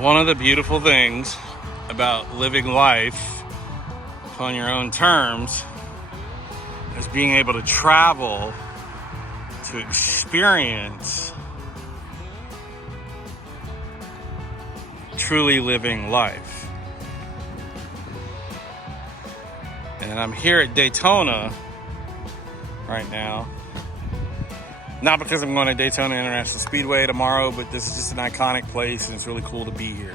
One of the beautiful things about living life on your own terms is being able to travel to experience truly living life. And I'm here at Daytona right now. Not because I'm going to Daytona International Speedway tomorrow, but this is just an iconic place and it's really cool to be here.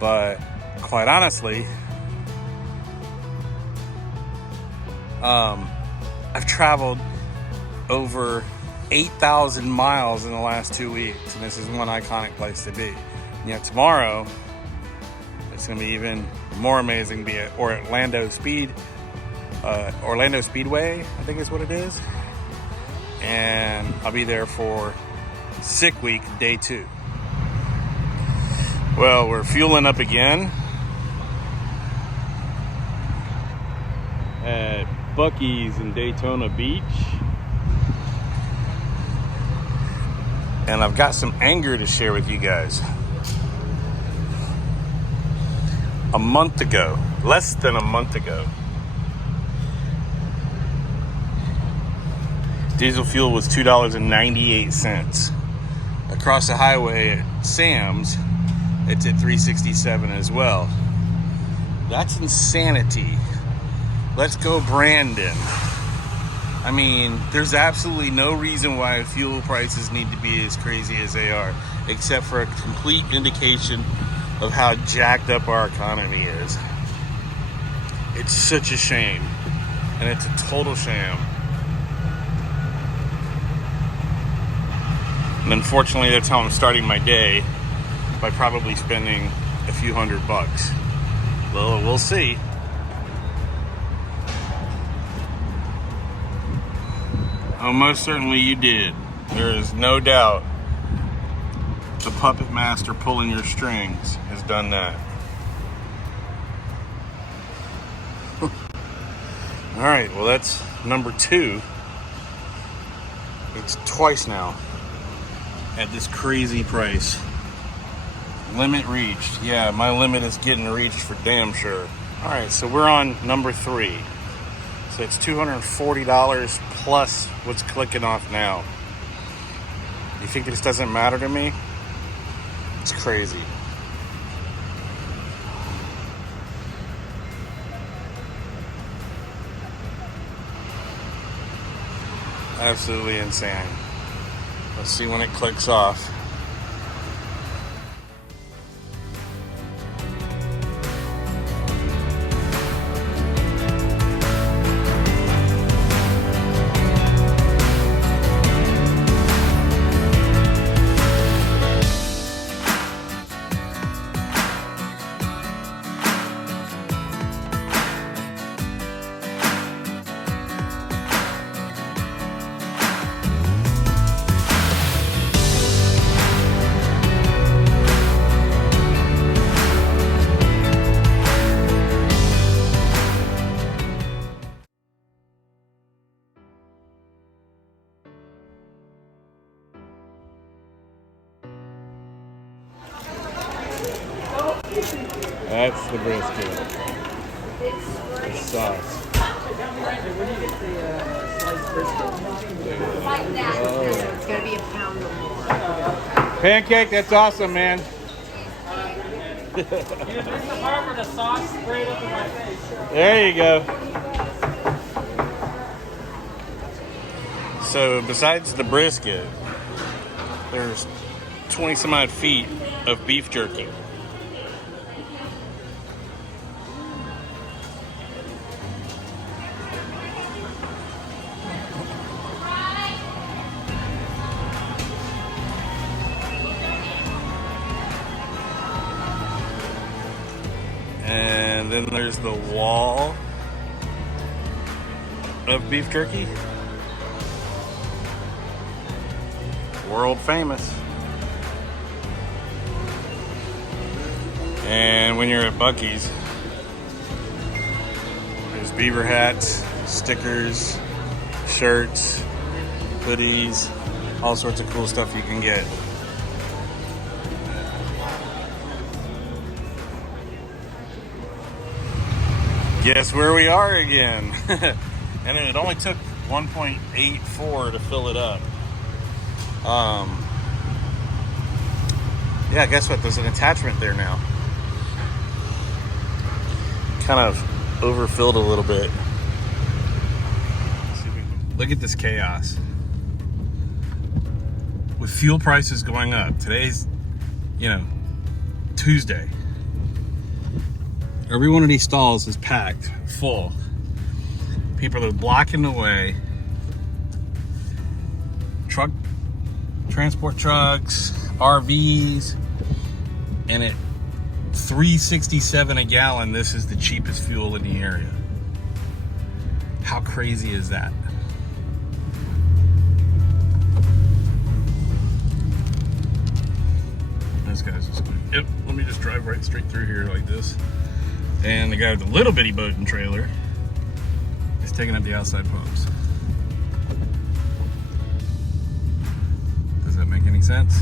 But quite honestly, I've traveled over 8,000 miles in the last 2 weeks, and this is one iconic place to be. And yet tomorrow, it's going to be even more amazing. Be at Orlando Speedway, I think is what it is. And I'll be there for Sick Week, day 2. Well, we're fueling up again at Buc-ee's in Daytona Beach. And I've got some anger to share with you guys. A month ago, less than a month ago, diesel fuel was $2.98. Across the highway at Sam's, it's at $3.67 as well. That's insanity. Let's go, Brandon. I mean, there's absolutely no reason why fuel prices need to be as crazy as they are, except for a complete indication of how jacked up our economy is. It's such a shame, and it's a total sham. And unfortunately, that's how I'm starting my day, by probably spending a few $100. Well, we'll see. Oh, most certainly you did. There is no doubt the puppet master pulling your strings has done that. All right, well, that's number 2. It's twice now at this crazy price. Limit reached. Yeah, my limit is getting reached for damn sure. All right, so we're on number 3. So it's $240 plus what's clicking off now. You think this doesn't matter to me? It's crazy. Absolutely insane. Let's see when it clicks off. That's the brisket. The sauce. Where do you get the sliced brisket? So it's got to be a pound or more. Pancake, that's awesome, man. You missed the part where the sauce sprayed up in my face. There you go. So besides the brisket, there's 20 some odd feet of beef jerky. And then there's the wall of beef jerky. World famous. And when you're at Buc-ee's, there's beaver hats, stickers, shirts, hoodies, all sorts of cool stuff you can get. Guess where we are again. And it only took 1.84 to fill it up. Yeah, guess what? There's an attachment there now. Kind of overfilled a little bit. Look at this chaos. With fuel prices going up, today's, Tuesday. Every one of these stalls is packed full. People are blocking the way. Transport trucks, RVs, and at $3.67 a gallon, this is the cheapest fuel in the area. How crazy is that? This guy's just going, yep, let me just drive right straight through here like this. And the guy with the little bitty boat and trailer is taking up the outside pumps. Does that make any sense?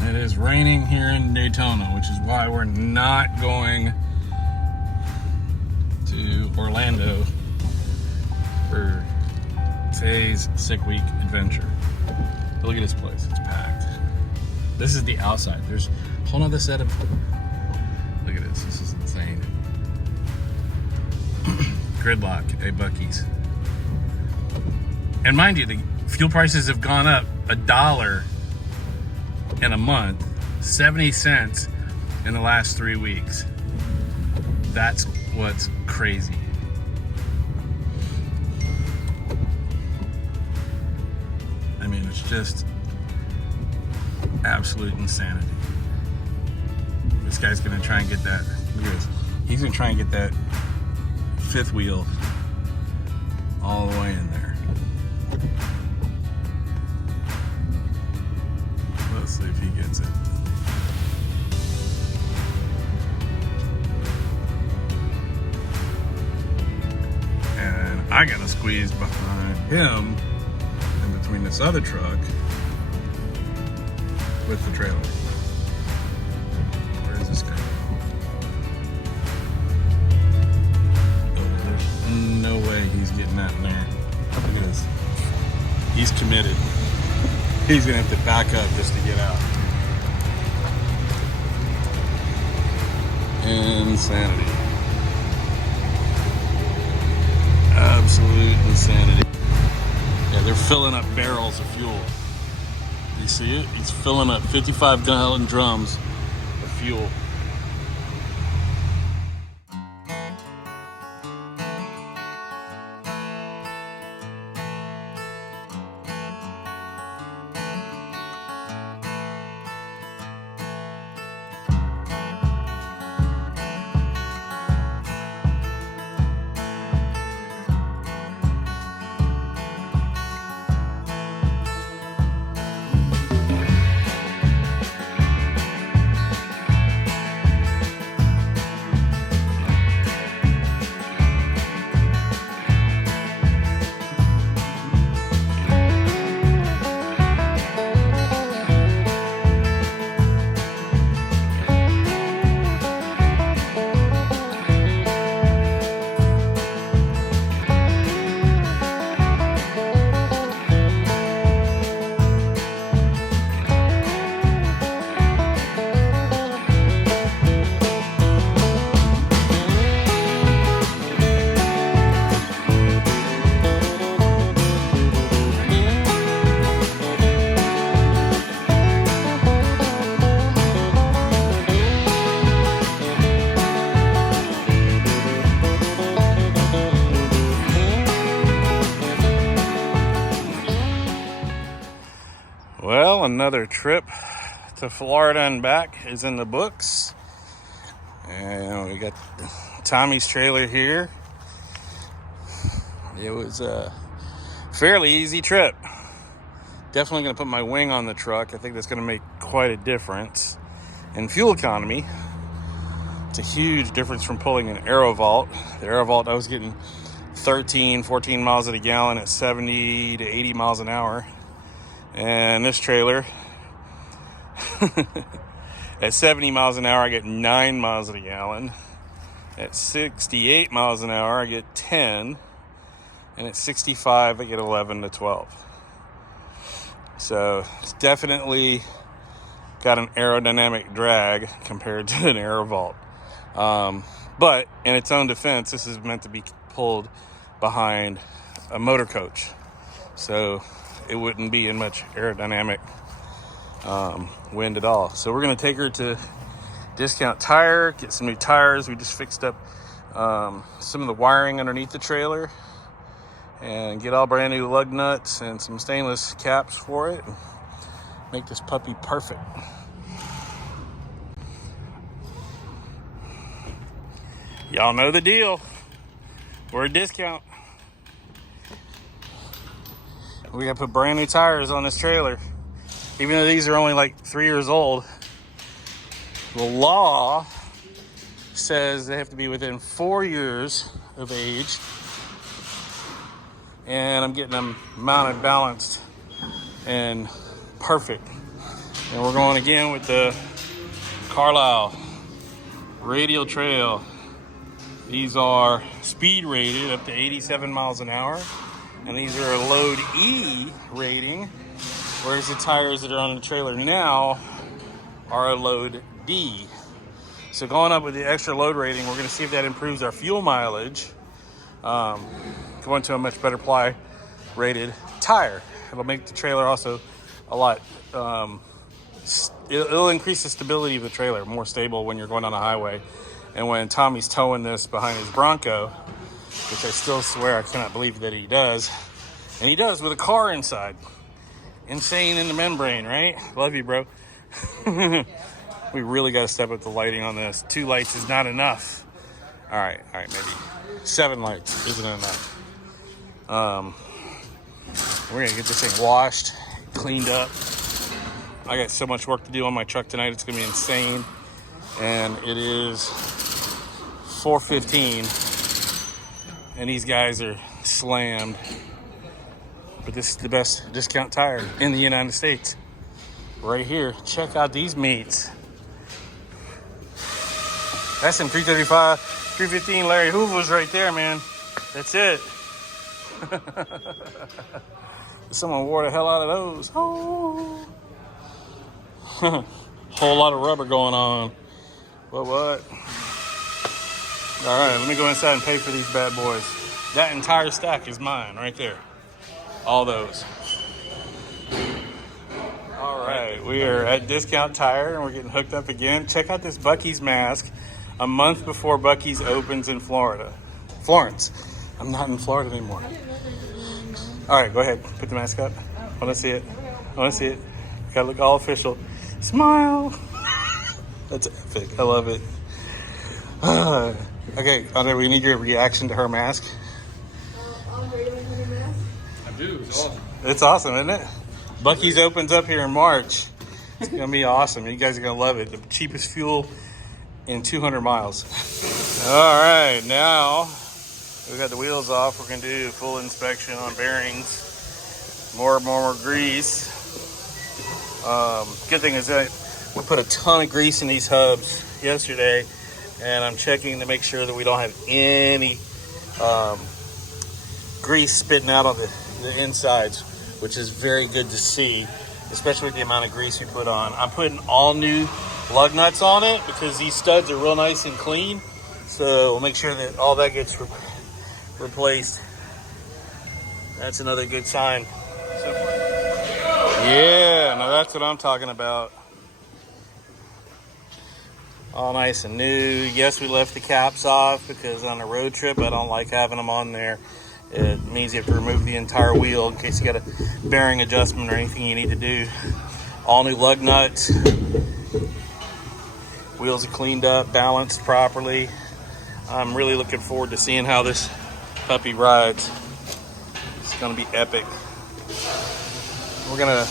It is raining here in Daytona, which is why we're not going to Orlando for today's sick week adventure. But look at this place, it's packed. This is the outside. There's a whole nother set of, look at this is insane. Gridlock at Buc-ee's. And mind you, the fuel prices have gone up $1 in a month, 70 cents in the last 3 weeks. That's what's crazy. I mean, it's just absolute insanity. This guy's gonna try and get that, look at this. He's gonna try and get that fifth wheel all the way in there. Let's see if he gets it. And I gotta squeeze behind him in between this other truck with the trailer. Where is this guy? Oh, there's no way he's getting that in there. Look at this. He's committed. He's gonna have to back up just to get out. Insanity. Absolute insanity. Yeah, they're filling up barrels of fuel. You see it? He's filling up 55-gallon drums of fuel. Well, another trip to Florida and back is in the books. And we got Tommy's trailer here. It was a fairly easy trip. Definitely going to put my wing on the truck. I think that's going to make quite a difference in fuel economy. It's a huge difference from pulling an AeroVault. The AeroVault, I was getting 13, 14 miles at a gallon at 70 to 80 miles an hour. And this trailer, At 70 miles an hour, I get 9 miles a gallon. At 68 miles an hour, I get 10. And at 65, I get 11 to 12. So it's definitely got an aerodynamic drag compared to an air vault. But in its own defense, this is meant to be pulled behind a motor coach. So it wouldn't be in much aerodynamic wind at all. So we're going to take her to Discount Tire, get some new tires. We just fixed up some of the wiring underneath the trailer and get all brand new lug nuts and some stainless caps for it. Make this puppy perfect. Y'all know the deal. We're a discount. We gotta put brand new tires on this trailer. Even though these are only like 3 years old, the law says they have to be within 4 years of age. And I'm getting them mounted, balanced, and perfect. And we're going again with the Carlisle Radial Trail. These are speed rated up to 87 miles an hour. And these are a load E rating, whereas the tires that are on the trailer now are a load D. So going up with the extra load rating, we're going to see if that improves our fuel mileage. Going to a much better ply rated tire. It'll make the trailer also a lot, it'll increase the stability of the trailer, more stable when you're going on the highway. And when Tommy's towing this behind his Bronco, which I still swear I cannot believe that he does, and he does with a car inside. Insane in the membrane, right? Love you, bro. We really got to step up the lighting on this. 2 lights is not enough. All right, maybe 7 lights isn't enough. We're gonna get this thing washed, cleaned up. I got so much work to do on my truck tonight, it's gonna be insane. And it is 4:15 and these guys are slammed. But this is the best discount tire in the United States. Right here, check out these meats. That's some 335, 315 Larry Hoovers right there, man. That's it. Someone wore the hell out of those. Oh. Whole lot of rubber going on. What? All right, let me go inside and pay for these bad boys. That entire stack is mine right there. All those. All right, we are at Discount Tire and we're getting hooked up again. Check out this Buc-ee's mask a month before Buc-ee's opens in Florence. I'm not in Florida anymore. All right, go ahead. Put the mask up. I want to see it. Gotta look all official. Smile. That's epic. I love it. Okay, Andre, we need your reaction to her mask. I do. It's awesome. It's awesome, isn't it? Buc-ee's opens up here in March. It's going to be awesome. You guys are going to love it. The cheapest fuel in 200 miles. All right, now we got the wheels off. We're going to do a full inspection on bearings. More grease. Good thing is that we put a ton of grease in these hubs yesterday, and I'm checking to make sure that we don't have any grease spitting out on the insides, which is very good to see, especially with the amount of grease we put on. I'm putting all new lug nuts on it because these studs are real nice and clean, so we'll make sure that all that gets replaced. That's another good sign. Yeah, now that's what I'm talking about. All nice and new. Yes, we left the caps off because on a road trip I don't like having them on there. It means you have to remove the entire wheel in case you got a bearing adjustment or anything you need to do. All new lug nuts. Wheels are cleaned up, balanced properly. I'm really looking forward to seeing how this puppy rides. It's gonna be epic. We're gonna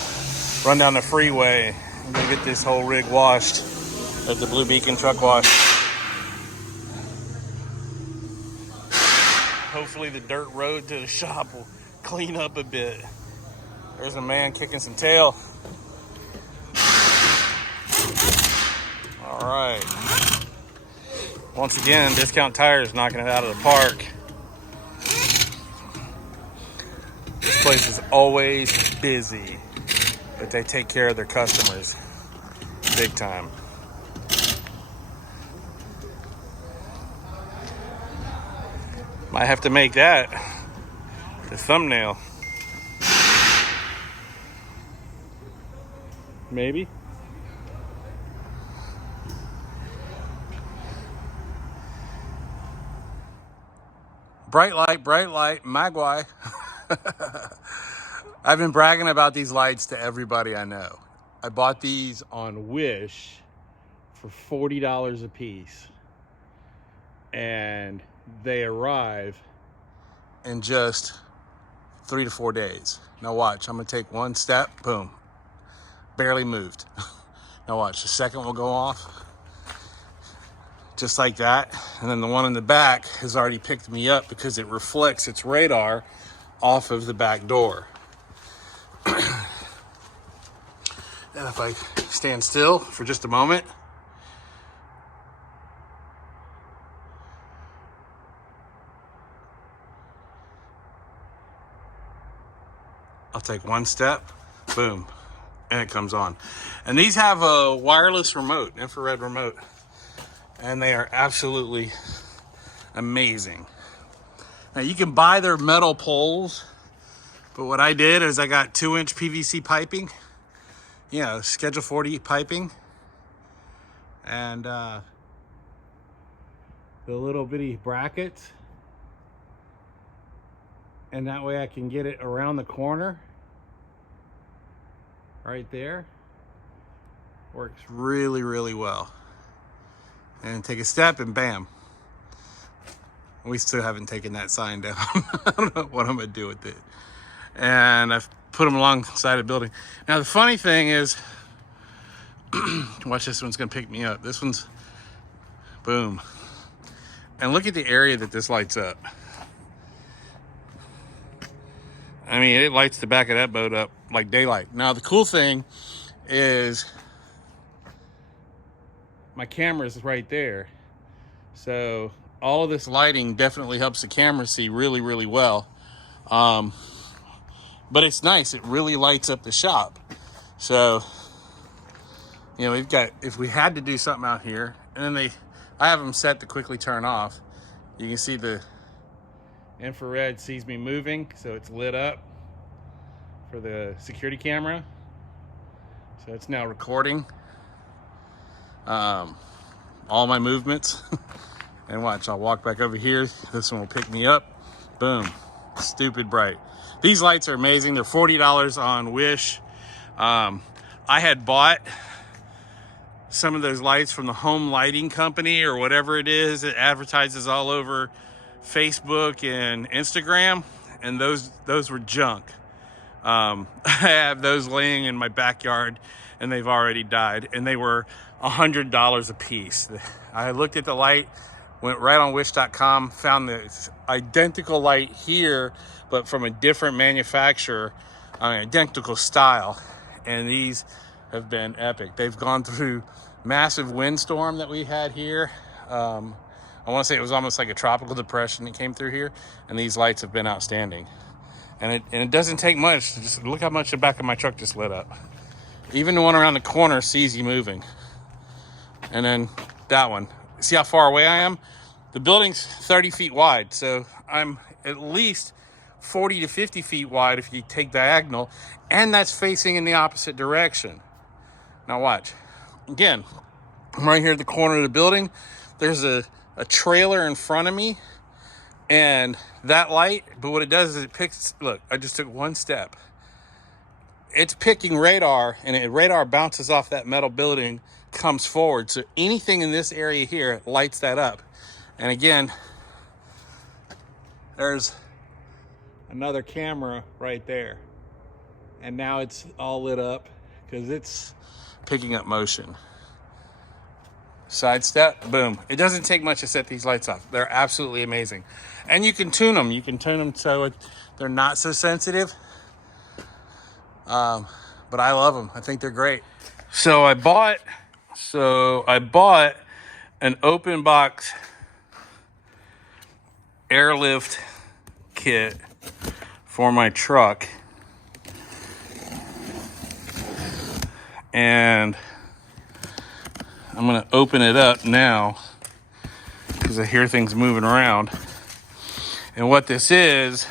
run down the freeway. I'm gonna get this whole rig washed at the Blue Beacon Truck Wash. Hopefully the dirt road to the shop will clean up a bit. There's a man kicking some tail. All right. Once again, Discount Tires knocking it out of the park. This place is always busy, but they take care of their customers big time. Might have to make that the thumbnail. Maybe. Bright light, Magwai. I've been bragging about these lights to everybody I know. I bought these on Wish for $40 a piece. And they arrive in just 3 to 4 days. Now watch, I'm gonna take one step, boom, barely moved. Now watch, the second will go off, just like that. And then the one in the back has already picked me up because it reflects its radar off of the back door. And if I stand still for just a moment, I'll take one step, boom, and it comes on. And these have a wireless remote, infrared remote, and they are absolutely amazing. Now you can buy their metal poles, but what I did is I got 2-inch PVC piping, Schedule 40 piping, and the little bitty brackets. And that way I can get it around the corner right there. Works really, really well. And take a step and bam. We still haven't taken that sign down. I don't know what I'm gonna do with it. And I've put them alongside a building. Now the funny thing is, watch, this one's gonna pick me up. This one's, boom. And look at the area that this lights up. I mean, it lights the back of that boat up like daylight. Now, the cool thing is my camera's right there. So all of this lighting definitely helps the camera see really, really well. But it's nice. It really lights up the shop. So, we've got, if we had to do something out here, and then I have them set to quickly turn off. You can see the infrared sees me moving, so it's lit up for the security camera. So it's now recording all my movements. And watch, I'll walk back over here. This one will pick me up. Boom, stupid bright. These lights are amazing. They're $40 on Wish. I had bought some of those lights from the Home Lighting Company or whatever it is. It advertises all over Facebook and Instagram, and those were junk. I have those laying in my backyard, and they've already died, and they were $100 a piece. I looked at the light, went right on wish.com, found the identical light here, but from a different manufacturer, identical style, and these have been epic. They've gone through massive windstorm that we had here. I want to say it was almost like a tropical depression that came through here, and these lights have been outstanding. And it doesn't take much. Just look how much the back of my truck just lit up. Even the one around the corner sees you moving. And then that one. See how far away I am? The building's 30 feet wide, so I'm at least 40 to 50 feet wide if you take diagonal, and that's facing in the opposite direction. Now watch. Again, I'm right here at the corner of the building. There's a trailer in front of me, and that light, but what it does is it picks, look, I just took one step. It's picking radar, and radar bounces off that metal building, comes forward. So anything in this area here lights that up. And again, there's another camera right there. And now it's all lit up because it's picking up motion. Side step, boom. It doesn't take much to set these lights off. They're absolutely amazing. And you can tune them. You can tune them so they're not so sensitive. But I love them. I think they're great. So I bought So I bought an open box airlift kit for my truck. And I'm going to open it up now because I hear things moving around. And what this is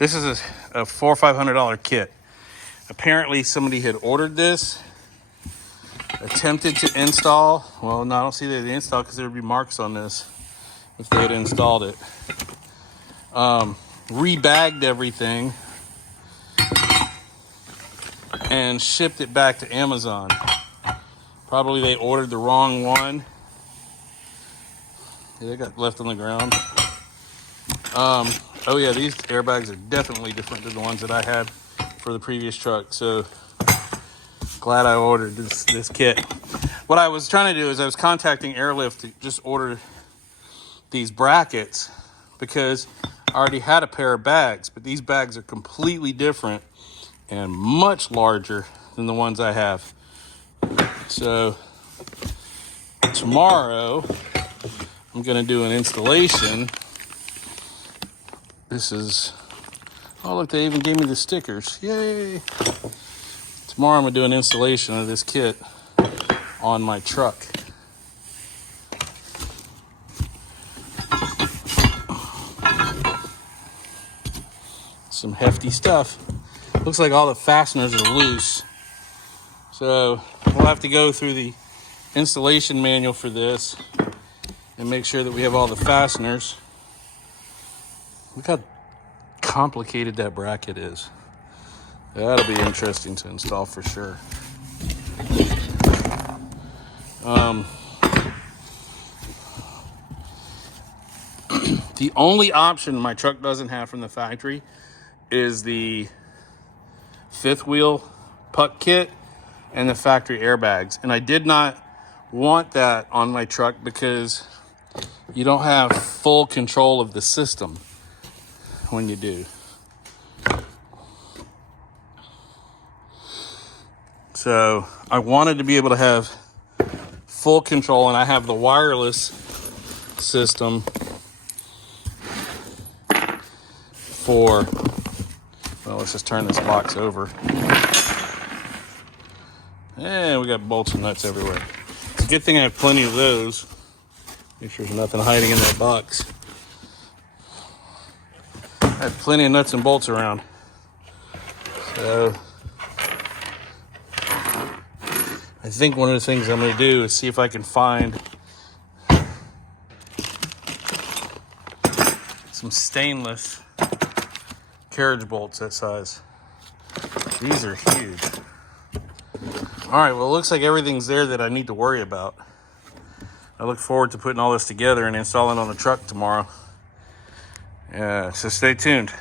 a $400 or $500 kit. Apparently somebody had ordered this, attempted to install. Well, no, I don't see that they installed because there would be marks on this if they had installed it. Rebagged everything and shipped it back to Amazon. Probably they ordered the wrong one. Yeah, they got left on the ground. Oh yeah, these airbags are definitely different than the ones that I had for the previous truck. So glad I ordered this kit. What I was trying to do is I was contacting Airlift to just order these brackets because I already had a pair of bags, but these bags are completely different and much larger than the ones I have. So tomorrow I'm gonna do an installation. This is, oh look, they even gave me the stickers. Yay! Tomorrow I'm gonna do an installation of this kit on my truck. Some hefty stuff. Looks like all the fasteners are loose. So we'll have to go through the installation manual for this and make sure that we have all the fasteners. Look how complicated that bracket is. That'll be interesting to install for sure. The only option my truck doesn't have from the factory is the fifth wheel puck kit and the factory airbags. And I did not want that on my truck because you don't have full control of the system when you do. So I wanted to be able to have full control, and I have the wireless system for, well, let's just turn this box over. And we got bolts and nuts everywhere. It's a good thing I have plenty of those. Make sure there's nothing hiding in that box. I have plenty of nuts and bolts around. So I think one of the things I'm going to do is see if I can find some stainless carriage bolts that size. These are huge. All right, well, it looks like everything's there that I need to worry about. I look forward to putting all this together and installing on the truck tomorrow. So stay tuned.